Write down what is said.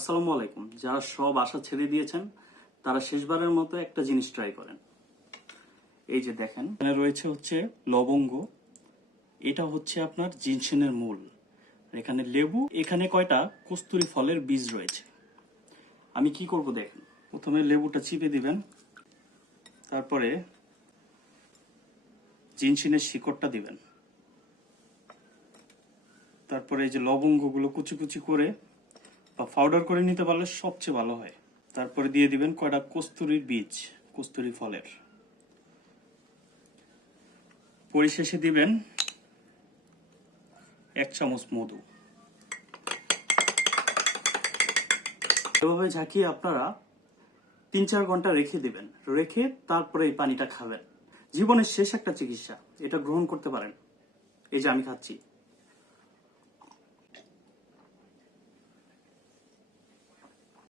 আসসালামু আলাইকুম। যারা সব আশা ছেড়ে দিয়েছেন তারা শেষবারের মতো একটা জিনিস ট্রাই করেন। এই যে দেখেন, এখানে রয়েছে হচ্ছে লবঙ্গ, এটা হচ্ছে আপনার জিনসেনের মূল, এখানে লেবু, এখানে কয়টা কস্তুরী ফলের বীজ রয়েছে। আমি কি করব দেখেন, প্রথমে লেবুটা চিপে দিবেন, তারপরে জিনসিনের শিকড়টা দিবেন, তারপরে এই যে লবঙ্গগুলো কুচি কুচি করে বা পাউডার করে নিতে পারলে সবচেয়ে ভালো হয়। তারপরে দিয়ে দিবেন কয়টা কস্তুরীর বীজ, কস্তুরী ফলের। পরিশেষে দিবেন 1 চামচ মধু। এভাবে ঝাঁকিয়ে আপনারা 3-4 ঘন্টা রেখে দিবেন, রেখে তারপরে এই পানিটা খাবেন। জীবনের শেষ একটা চিকিৎসা, এটা গ্রহণ করতে পারেন। এই যে আমি খাচ্ছি।